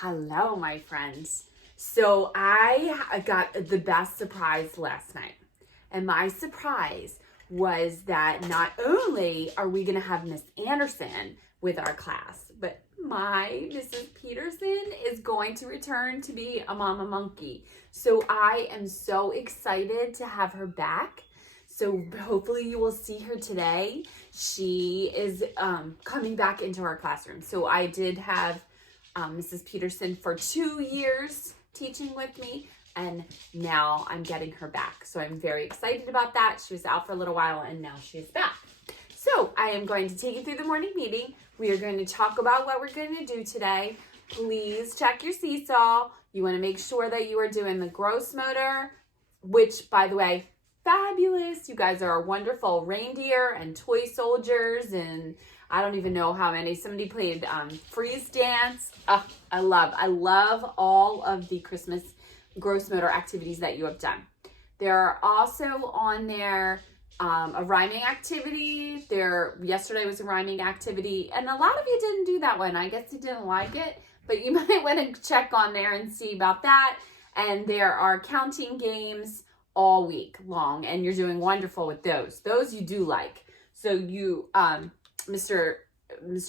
Hello, my friends. So I got the best surprise last night. And my surprise was that not only are we going to have Miss Anderson with our class, but my Mrs. Peterson is going to return to be a mama monkey. So I am so excited to have her back. So hopefully you will see her today. She is coming back into our classroom. So I did have Mrs. Peterson for 2 years teaching with me, and now I'm getting her back. So I'm very excited about that. She was out for a little while and now she's back. So I am going to take you through the morning meeting. We are going to talk about what we're going to do today. Please check your seesaw. You want to make sure that you are doing the gross motor, which, by the way, fabulous. You guys are wonderful reindeer and toy soldiers, and I don't even know how many. Somebody played freeze dance. I love all of the Christmas gross motor activities that you have done. There are also on there a rhyming activity. Yesterday was a rhyming activity, and a lot of you didn't do that one. I guess you didn't like it, but you might want to check on there and see about that. And there are counting games all week long, and you're doing wonderful with those. Those you do like. So you, Mr.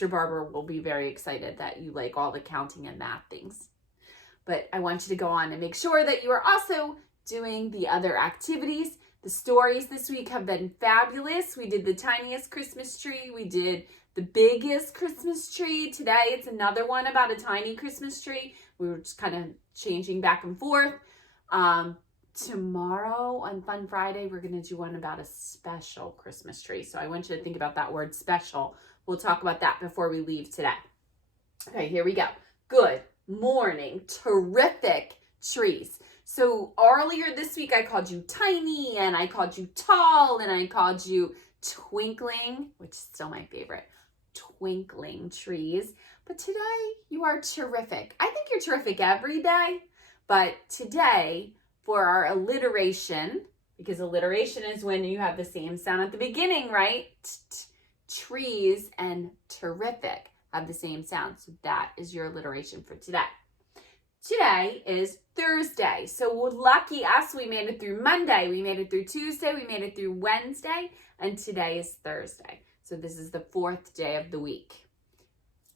Barber will be very excited that you like all the counting and math things. But I want you to go on and make sure that you are also doing the other activities. The stories this week have been fabulous. We did the tiniest Christmas tree. We did the biggest Christmas tree. Today it's another one about a tiny Christmas tree. We were just kind of changing back and forth. Tomorrow on Fun Friday, we're going to do one about a special Christmas tree. So I want you to think about that word special. We'll talk about that before we leave today. Okay, here we go. Good morning. Terrific trees. So earlier this week, I called you tiny, and I called you tall, and I called you twinkling, which is still my favorite, twinkling trees. But today, you are terrific. I think you're terrific every day, but today, for our alliteration, because alliteration is when you have the same sound at the beginning, right? Trees and terrific have the same sound. So that is your alliteration for today. Today is Thursday. So lucky us, we made it through Monday. We made it through Tuesday. We made it through Wednesday. And today is Thursday. So this is the 4th day of the week.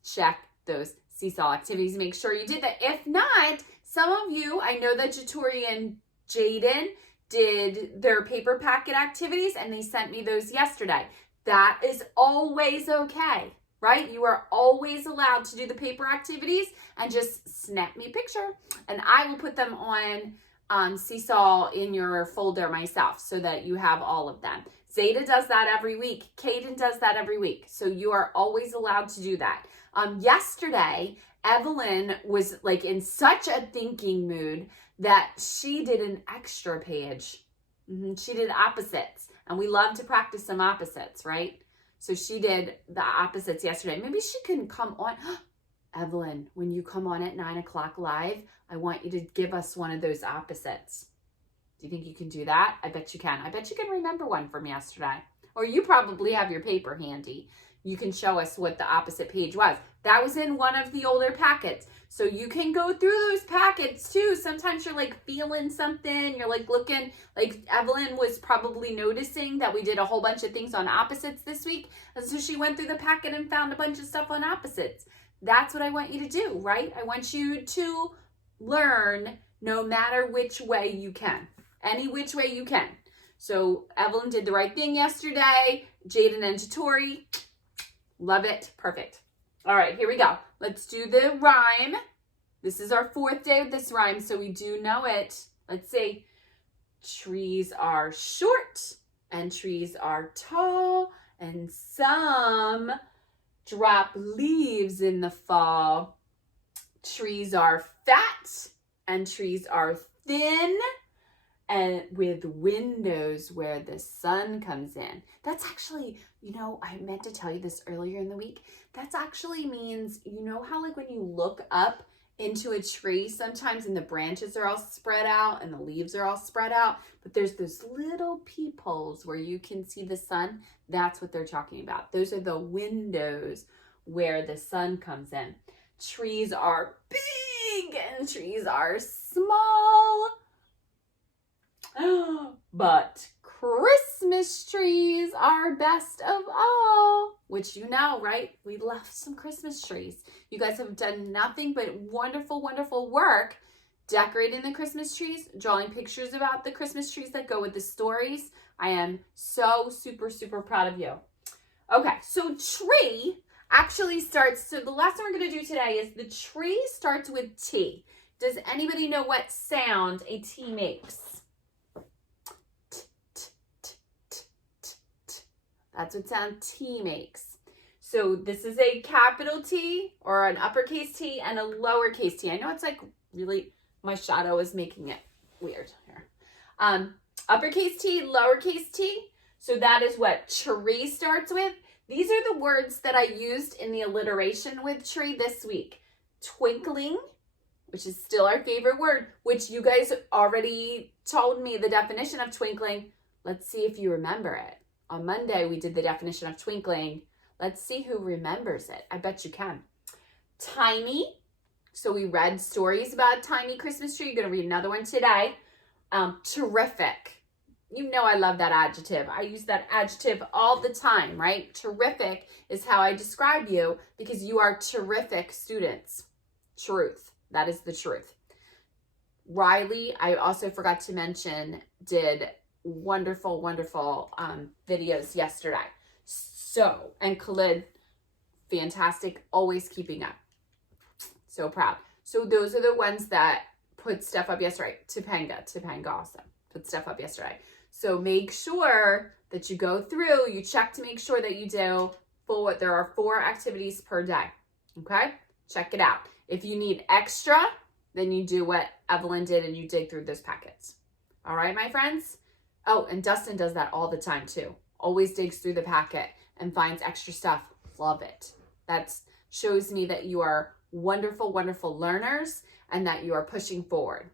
Check those seesaw activities. Make sure you did that. If not, some of you, I know that Jatori and Jaden did their paper packet activities, and they sent me those yesterday. That is always okay, right? You are always allowed to do the paper activities and just snap me a picture, and I will put them on Seesaw in your folder myself so that you have all of them. Zeta does that every week. Caden does that every week. So you are always allowed to do that. Yesterday, Evelyn was like in such a thinking mood that she did an extra page. She did opposites, and we love to practice some opposites, right? So she did the opposites yesterday. Maybe she can come on. Evelyn, when you come on at 9 o'clock live, I want you to give us one of those opposites. Do you think you can do that? I bet you can. I bet you can remember one from yesterday. Or you probably have your paper handy. You can show us what the opposite page was. That was in one of the older packets. So you can go through those packets too. Sometimes you're like feeling something. You're like looking, like Evelyn was probably noticing that we did a whole bunch of things on opposites this week. And so she went through the packet and found a bunch of stuff on opposites. That's what I want you to do, right? I want you to learn no matter which way you can. Any which way you can. So Evelyn did the right thing yesterday. Jaden and Jatori, love it. Perfect. All right, here we go. Let's do the rhyme. This is our 4th day of this rhyme, so we do know it. Let's see. Trees are short and trees are tall, and some drop leaves in the fall. Trees are fat and trees are thin, and with windows where the sun comes in. That's actually, I meant to tell you this earlier in the week. That actually means, how like when you look up into a tree sometimes and the branches are all spread out and the leaves are all spread out, but there's those little peepholes where you can see the sun. That's what they're talking about. Those are the windows where the sun comes in. Trees are big Pagan trees are small, but Christmas trees are best of all, which you know, right? We love some Christmas trees. You guys have done nothing but wonderful, wonderful work decorating the Christmas trees, drawing pictures about the Christmas trees that go with the stories. I am so super, super proud of you. Okay, so tree actually starts, so the lesson we're going to do today is the tree starts with T. Does anybody know what sound a T makes? That's what sound T makes. So this is a capital T or an uppercase T and a lowercase T. I know it's like really, my shadow is making it weird here. Uppercase T, lowercase t. So that is what tree starts with. These are the words that I used in the alliteration with tree this week. Twinkling, which is still our favorite word, which you guys already told me the definition of twinkling. Let's see if you remember it. On Monday, we did the definition of twinkling. Let's see who remembers it. I bet you can. Tiny. So we read stories about a tiny Christmas tree. You're going to read another one today. Terrific. You know I love that adjective. I use that adjective all the time, right? Terrific is how I describe you because you are terrific students. Truth. That is the truth. Riley, I also forgot to mention, did wonderful, wonderful videos yesterday. So, and Khalid, fantastic, always keeping up. So proud. So those are the ones that put stuff up yesterday. Topanga also put stuff up yesterday. So make sure that you go through, you check to make sure that you do full, there are 4 activities per day. Okay? Check it out. If you need extra, then you do what Evelyn did and you dig through those packets. All right, my friends? Oh, and Dustin does that all the time too. Always digs through the packet and finds extra stuff. Love it. That shows me that you are wonderful, wonderful learners and that you are pushing forward.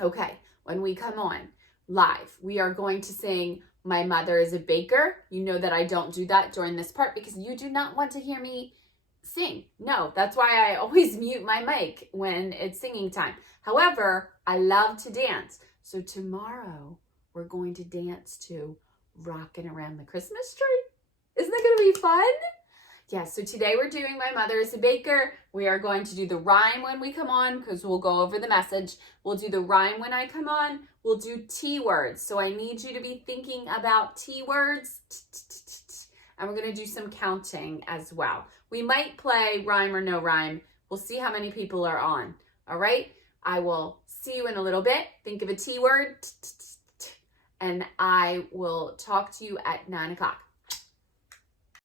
Okay, when we come on live, we are going to sing My Mother is a Baker. You know that I don't do that during this part because you do not want to hear me sing. No, that's why I always mute my mic when it's singing time. However, I love to dance. So tomorrow we're going to dance to Rockin' Around the Christmas Tree. Isn't that going to be fun? Yeah, so today we're doing My Mother is a Baker. We are going to do the rhyme when we come on because we'll go over the message. We'll do the rhyme when I come on. We'll do T words. So I need you to be thinking about T words. And we're going to do some counting as well. We might play rhyme or no rhyme. We'll see how many people are on. All right? I will see you in a little bit. Think of a T word. And I will talk to you at 9 o'clock.